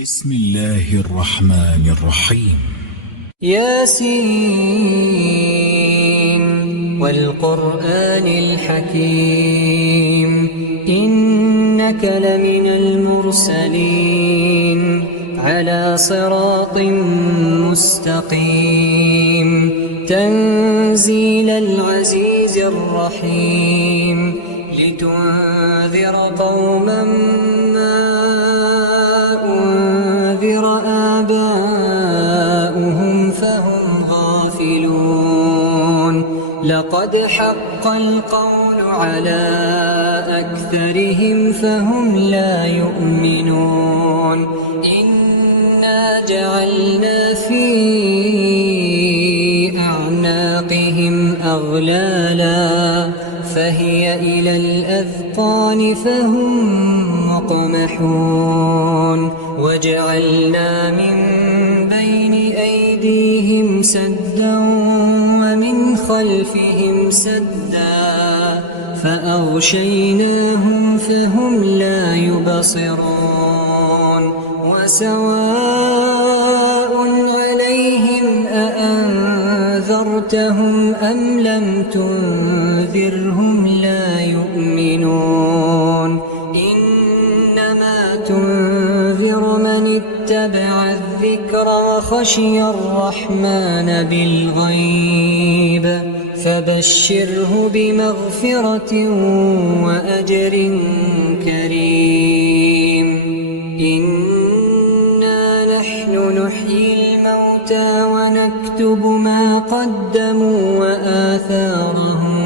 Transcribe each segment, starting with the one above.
بسم الله الرحمن الرحيم. ياسين والقرآن الحكيم إنك لمن المرسلين على صراط مستقيم تنزيل العزيز الرحيم لتنذر قوما ما أنذر آباؤهم فهم غافلون لقد حق القول على أكثرهم فهم لا يؤمنون إنا جعلنا في أعناقهم أغلالا فهي إلى الأذقان فهم مقمحون وجعلنا من بين أيديهم سدا ومن خلفهم سدا فأغشيناهم فهم لا يبصرون وسواء عليهم أأنذرتهم أم لم تنذرهم لا يؤمنون إنما تنذر من اتبع الذكر وخشي الرحمن بالغيب فبشره بمغفرة وأجر كريم إنا نحن نحيي الموتى ونكتب ما قدموا وآثارهم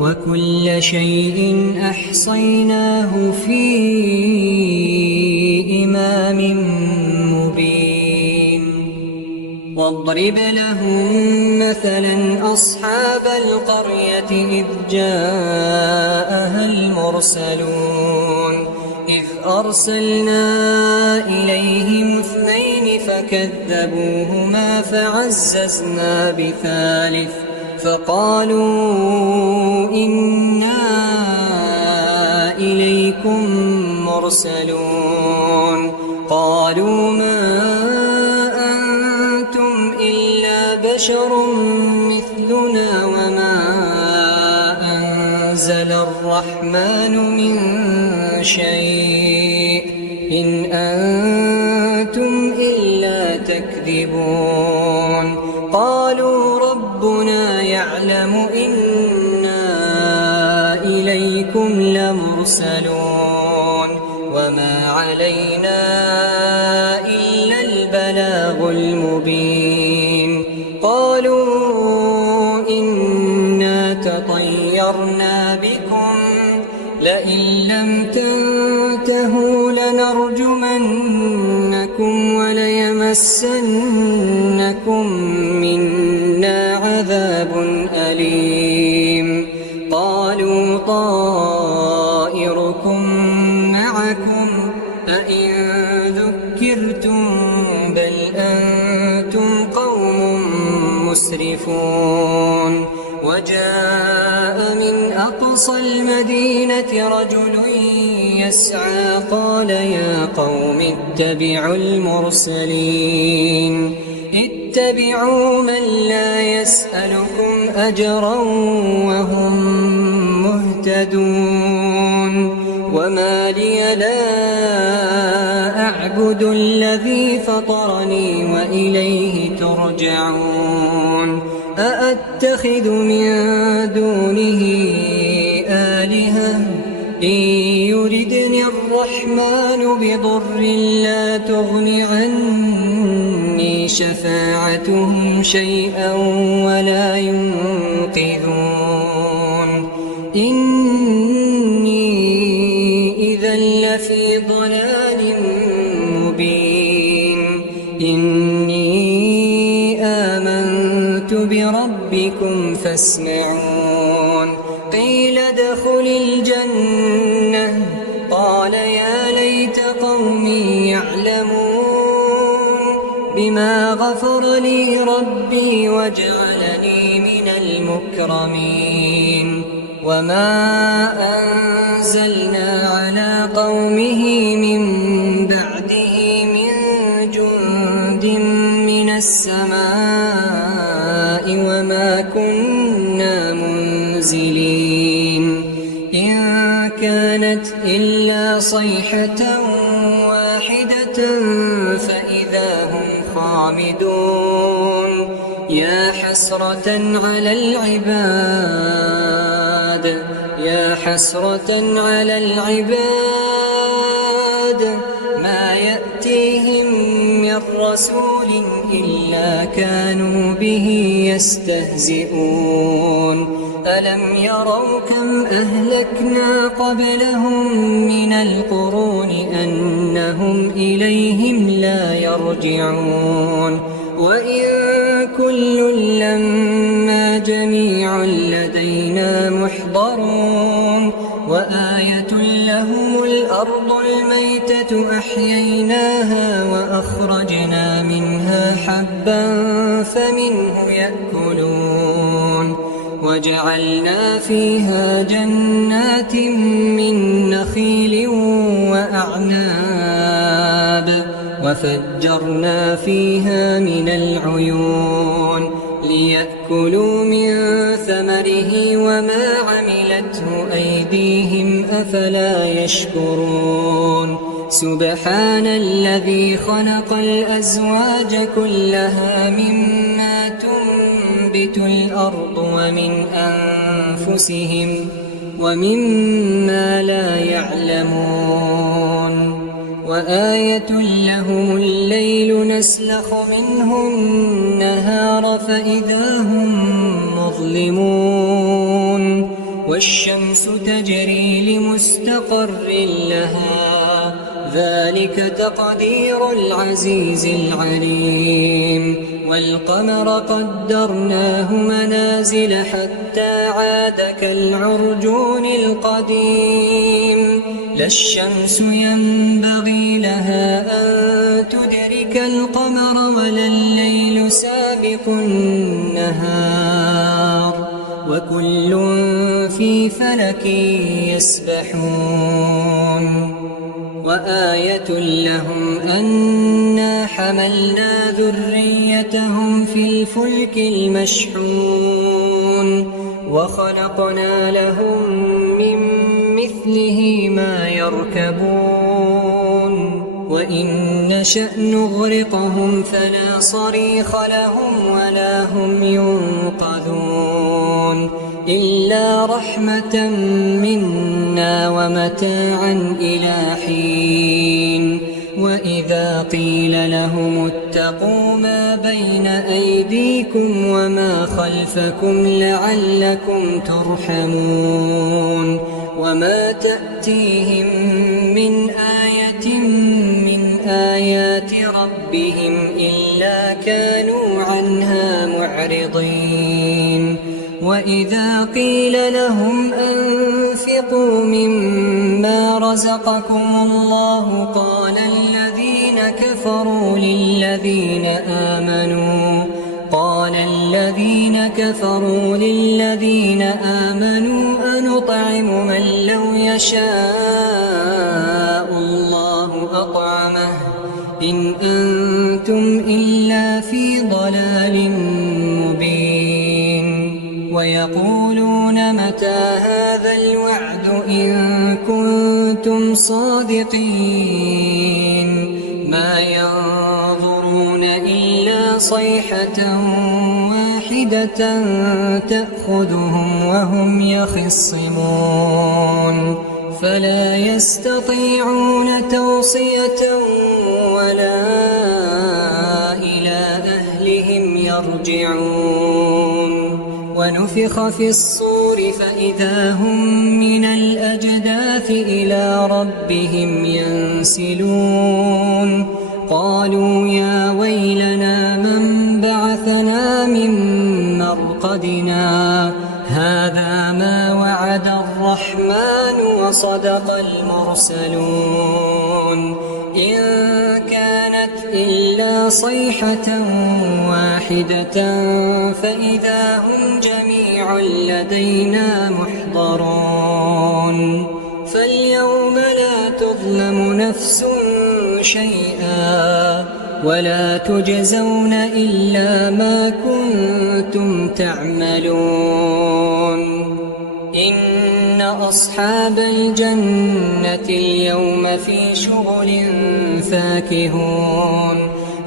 وكل شيء أحصيناه في إمام مبين واضرب لهم مثلا أصحاب القرية إذ جاءها المرسلون إذ أرسلنا إليهم 2 فكذبوهما فعززنا بثالث فقالوا إنا إليكم مرسلون قالوا ما أنتم إلا بشر مثلنا وما أنزل الرحمن من شيء إن أنتم إلا تكذبون قالوا ربنا يعلم إنا إليكم لمرسلون وما علينا إلا البلاغ المبين قالوا إنا تطيرنا بكم لئن لم تنتهوا لنرجمنكم وليمسنكم منا عذاب أليم قالوا طائركم معكم أئن ذكرتم بل أنتم قوم مسرفون وجاء من أقصى المدينة رجل يسعى قال يا قوم اتبعوا المرسلين اتبعوا من لا يسألكم أجرا وهم مهتدون وما لي لا أعبد الذي فطرني وإليه ترجعون أأتخذ من دونه آلهة إن يردني الرحمن بضر لا تغن عني شفاعتهم شيئا ولا ينقذون إني إذا لفي ضلال مبين إني آمنت بربكم فاسمعون قيل ادخل الجنة قال يا ليت قومي يعلمون بما غفر لي ربي وجعلني من المكرمين وما أنزلنا على قومه من بعده من السماء وما كنا منزلين إن كانت إلا صيحة واحدة فإذا هم خامدون يا حسرة على العباد يا حسرة على العباد ما يأتيهم من رسول إلا كانوا به يستهزئون ألم يروا كم أهلكنا قبلهم من القرون أنهم إليهم لا يرجعون وإن كل لما جميع لدينا محضرون وآية لهم الأرض الميتة أحييناها وأخرجنا منها حبا فمنه يأكلون وجعلنا فيها جنات من نخيل وأعناب وفجرنا فيها من العيون ليأكلوا من ثمره وما عملته أيديهم أفلا يشكرون سبحان الذي خلق الأزواج كلها مما تنبت الأرض ومن أنفسهم ومما لا يعلمون وآية لهم الليل نسلخ منه النهار فإذا هم مظلمون والشمس تجري لمستقر لها ذلك تقدير العزيز العليم والقمر قدرناه منازل حتى عاد كالعرجون القديم لا الشمس ينبغي لها أن تدرك القمر ولا الليل سابق النهار وكل في فلك يسبحون وآية لهم أنا حملنا ذريتهم في الفلك المشحون وخلقنا لهم من مثله ما يركبون وإن نشأ نغرقهم فلا صريخ لهم ولا هم ينقذون إلا رحمة منا ومتاعا إلى حين وإذا قيل لهم اتقوا ما بين أيديكم وما خلفكم لعلكم ترحمون وما تأتيهم من آية من آيات ربهم إلا كانوا عنها معرضين وإذا قيل لهم أنفقوا مما رزقكم الله قال الذين كفروا للذين آمنوا أنطعم من لو يشاء الله أطعمه إن أنتم إلا في ضلال مبين ويقولون متى هذا الوعد إن كنتم صادقين ما ينظرون إلا صيحة واحدة تأخذهم وهم يخصمون فلا يستطيعون توصية ولا إلى أهلهم يرجعون ونفخ في الصور فإذا هم من الأجداث إلى ربهم ينسلون قالوا يا ويلنا من بعثنا من مرقدنا هذا ما وعد الرحمن وصدق المرسلون إن كانت إلا صيحة واحدة فإذا هم جميع لدينا محضرون فاليوم لا تظلم نفس شيئا ولا تجزون إلا ما كنتم تعملون إن أصحاب الجنة اليوم في شغل فاكهون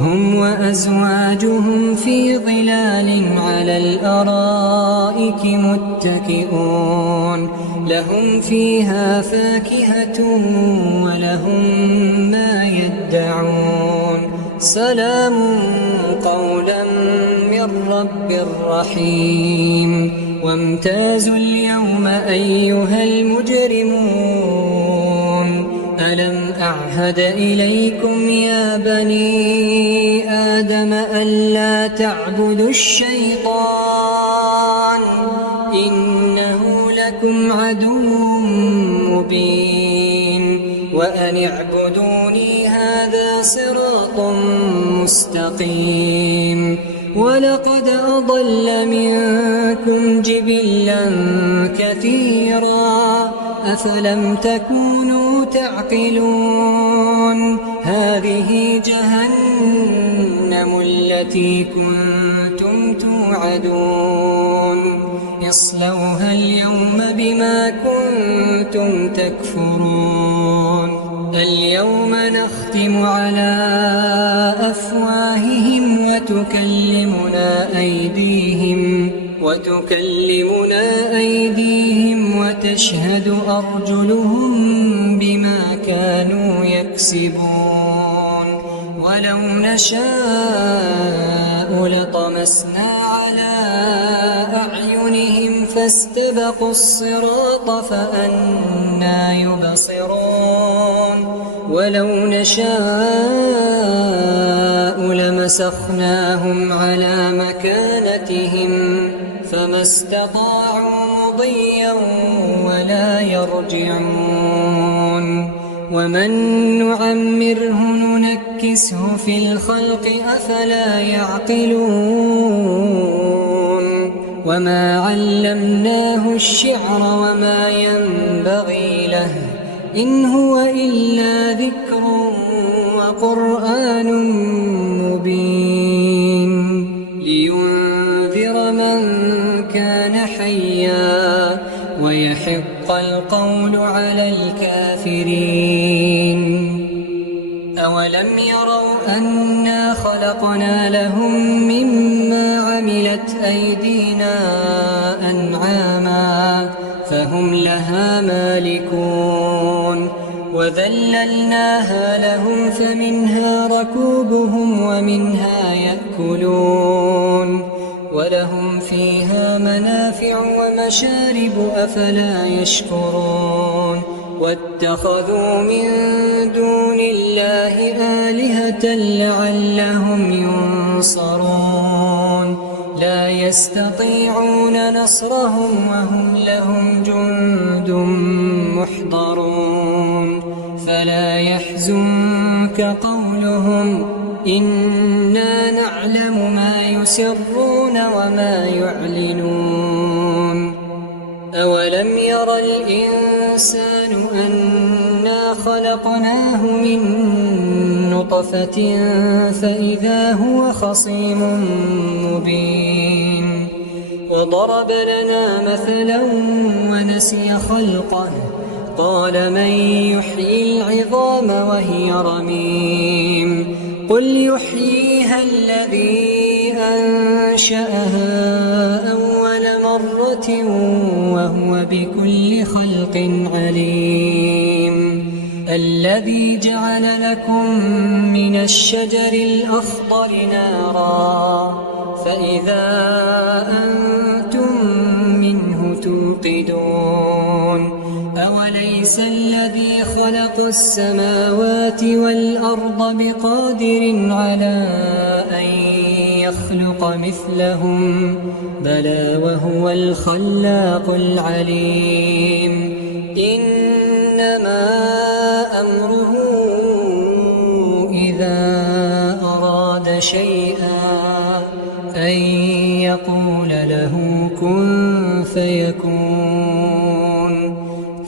هم وأزواجهم في ظلال على الأرائك متكئون لهم فيها فاكهة ولهم ما يدعون سلام قولا من رب رحيم وامتازوا اليوم أيها المجرمون ألم أعهد إليكم يا بني آدم ألا تعبدوا الشيطان إنه لكم عدو مبين وأن اعبدوني هذا صراط مستقيم ولقد أضل منكم جبلا كثيرا أفلم تكونوا تعقلون هذه جهنم التي كنتم توعدون اصلوها اليوم بما كنتم تكفرون اليوم نختم على أفواههم وتكلمنا أيديهم وتشهد أرجلهم بما كانوا يكسبون ولو نشاء لطمسنا على أعينهم فاستبقوا الصراط فأنى يبصرون ولو نشاء لمسخناهم على مكانتهم فما استطاعوا مضيا ولا يرجعون ومن نعمره ننكسه في الخلق أفلا يعقلون وما علمناه الشعر وما ينبغي له إن هو إلا ذكر وقرآن مبين لينذر من كان حيا ويحق القول على الكافرين أولم يروا أنا خلقنا لهم مما عملت أيدينا أنعاما فهم لها مالكون وذللناها لهم فمنها ركوبهم ومنها يأكلون ولهم فيها منافع ومشارب أفلا يشكرون واتخذوا من دون الله آلهة لعلهم ينصرون لا يستطيعون نصرهم وهم لهم جند محضرون فلا يحزنك قولهم إنا نعلم ما يسرون وما يعلنون أولم ير الإنسان أنا خلقناه من نطفة فإذا هو خصيم مبين وضرب لنا مثلا ونسي خلقه قال من يحيي العظام وهي رميم قل يحييها الذي أنشأها أول مرة وهو بكل خلق عليم الذي جعل لكم من الشجر الأخضر نارا فإذا أنتم منه توقدون أوليس الذي خلق السماوات والأرض بقادر على أن يخلق مثلهم بلى وهو الخلاق العليم إنما أمره إذا أراد شيئا أن يقول له كن فيكون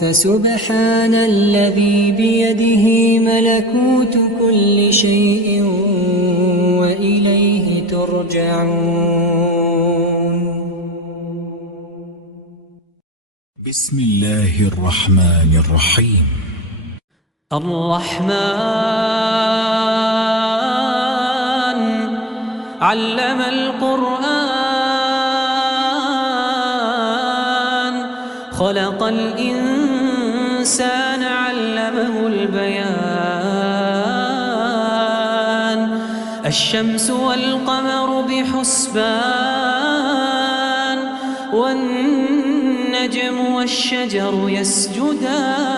فسبحان الذي بيده ملكوت كل شيء يرجعون. بسم الله الرحمن الرحيم. الرحمن علم القرآن خلق الإنسان علمه البيان الشمس والقمر بحسبان والنجم والشجر يسجدان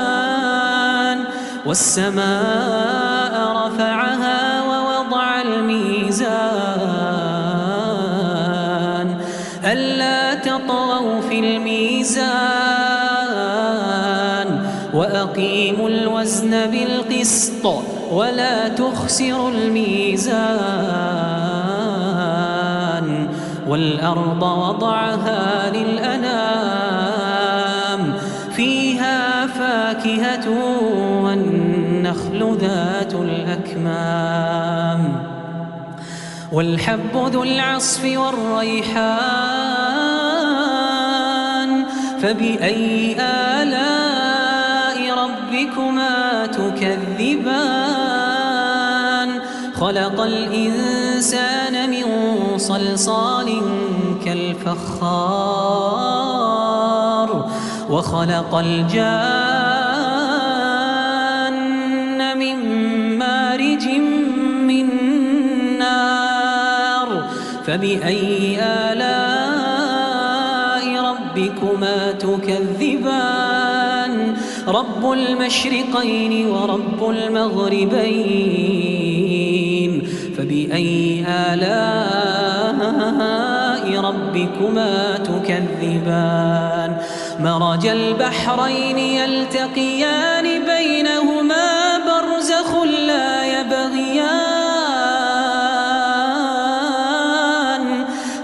والسماء رفعها ووضع الميزان ألا تطغوا في الميزان وأقيموا الوزن بالقسط ولا تخسروا الميزان والأرض وضعها للأنام فيها فاكهة والنخل ذات الأكمام والحب ذو العصف والريحان فبأي آلاء ربكما تكذبان خلق الإنسان من صلصال كالفخار وخلق الجان من مارج من نار فبأي آلاء ربكما تكذبان رب المشرقين ورب المغربين فبأي آلاء ربكما تكذبان مرج البحرين يلتقيان بينهما برزخ لا يبغيان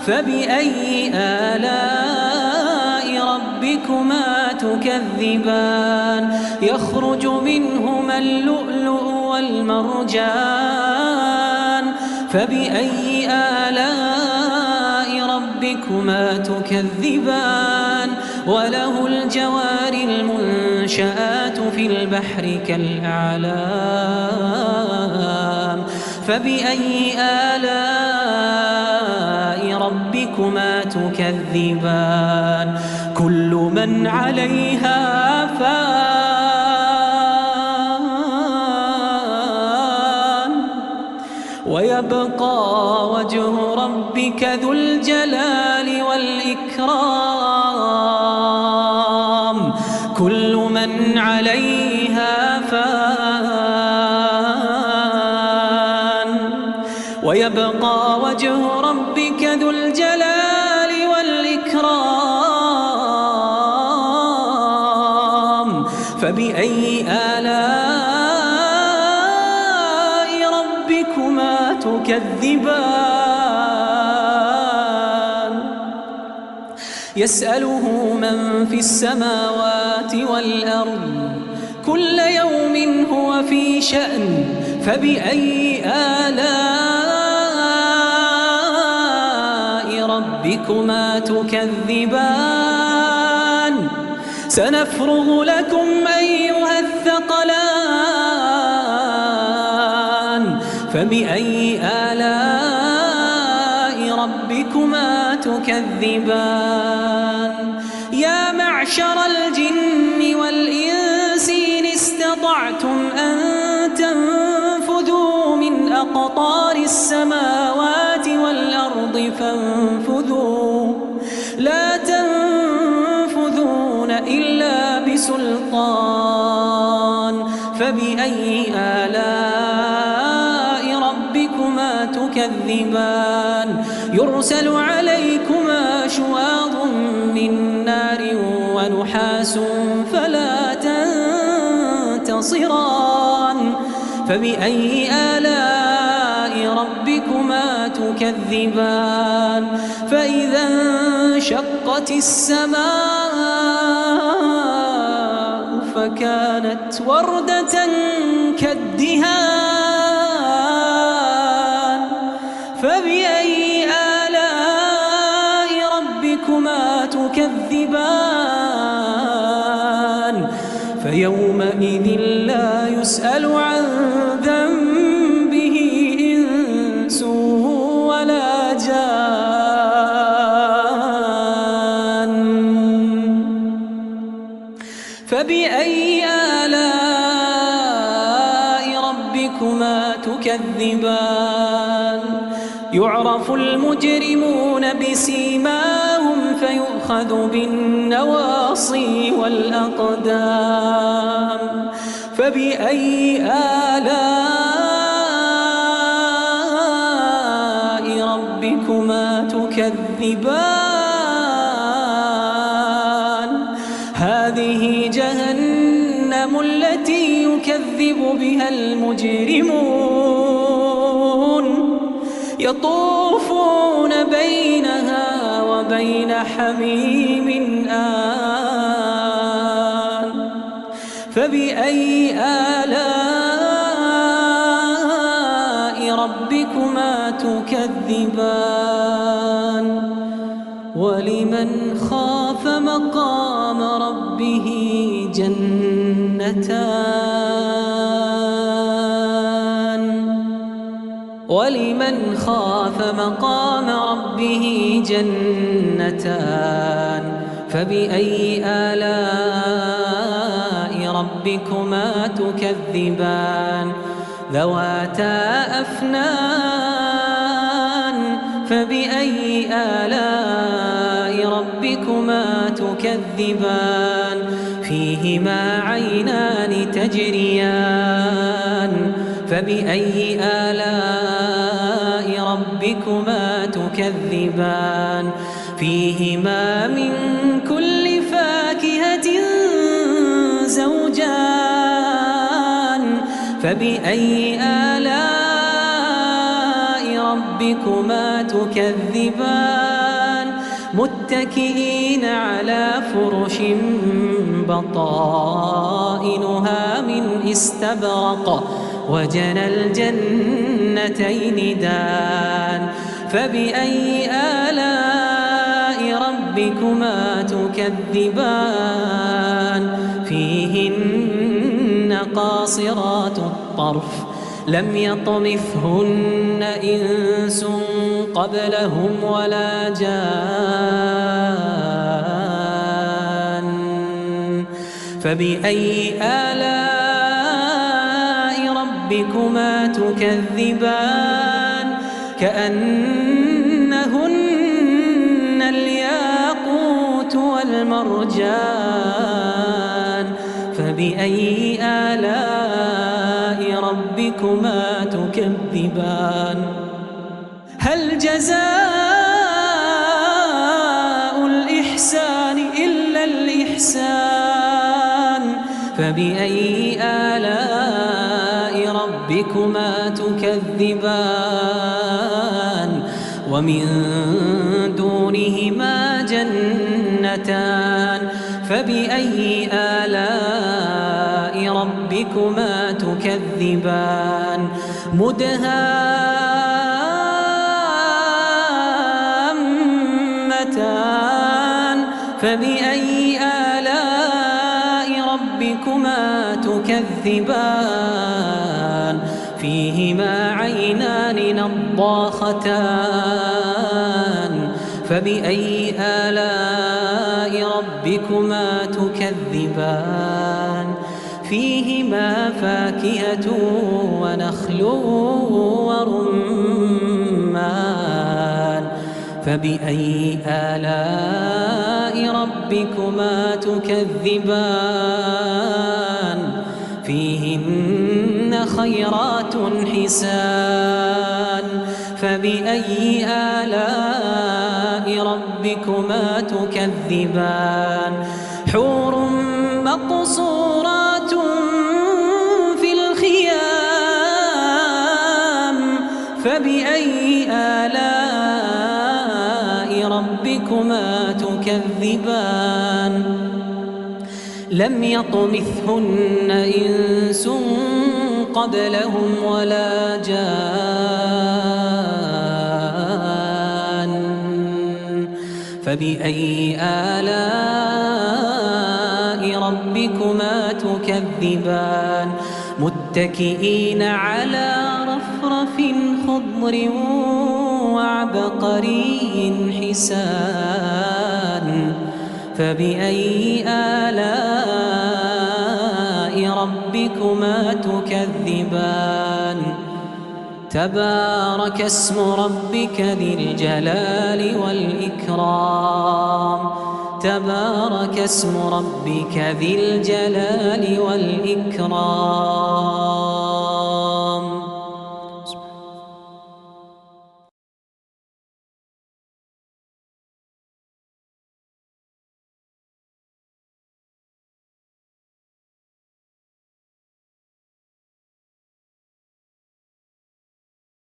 فبأي آلاء ربكما تكذبان يخرج منهما اللؤلؤ والمرجان فبأي آلاء ربكما تكذبان وله الجوار المنشآت في البحر كالأعلام فبأي آلاء ربكما تكذبان كل من عليها فان ويبقى وجه ربك ذو الجلال والإكرام كل من عليها فان ويبقى وجه ربك ذو الجلال والإكرام فبأي آلاء ربكما تكذبان يسأله من في السماوات والأرض كل يوم هو في شأن فبأي آلاء ربكما تكذبان سنفرغ لكم أيها الثقلان فبأي آلاء ربكما تكذبان يا معشر الجن والإنس إن استطعتم أن تنفذوا من أقطار السماوات والأرض فانفذوا لا تنفذون إلا بسلطان فبأي آلاء ربكما تكذبان يرسل عليكما شواظ من نار ونحاس فلا تنتصران فبأي آلاء ربكما تكذبان فإذا انشقت السماء فكانت وردة كالدهان فبأي تكذبان فيومئذ لا يسأل عن ذنبه إنس ولا جان فبأي آلاء ربكما تكذبان يعرف المجرمون بسيماهم فيؤخذ بالنواصي والأقدام فبأي آلاء ربكما تكذبان هذه جهنم التي يكذب بها المجرمون يطوفون بينها وبين حميم آن فبأي آلاء ربكما تكذبان ولمن خاف مقام ربه جنتان ولمن خاف مقام ربه جنتان فبأي آلاء ربكما تكذبان ذواتا أفنان فبأي آلاء ربكما تكذبان فيهما عينان تجريان فبأي آلاء ربكما تكذبان فيهما من كل فاكهة زوجان فبأي آلاء ربكما تكذبان متكئين على فرش بطائنها من استبرق وجنى الجنتين دان فبأي آلاء ربكما تكذبان فيهن قاصرات الطرف لم يطمثهن إنس قبلهم ولا جان فبأي آلاء ربكما تكذبان كأنهن الياقوت والمرجان فبأي آلاء ربكما تكذبان هل جزاء الإحسان إلا الإحسان فبأي آلاء ربكما تكذبان ومن دونهما جنتان فبأي آلاء ربكما تكذبان مدهامتان فبأي آلاء ربكما تكذبان فيهما عينان نضاختان فبأي آلاء ربكما تكذبان فيهما فاكهة ونخل ورمان فبأي آلاء ربكما تكذبان فيهن خيرات حسان فبأي آلاء ربكما تكذبان حور مقصورات في الخيام فبأي آلاء ربكما تكذبان لم يطمثهن إنس قبلهم ولا جان فبأي آلاء ربكما تكذبان متكئين على رفرف خضر وعبقري حسان فبأي آلاء ربكما تكذبان تبارك اسم ربك ذي الجلال والإكرام تبارك اسم ربك ذي الجلال والإكرام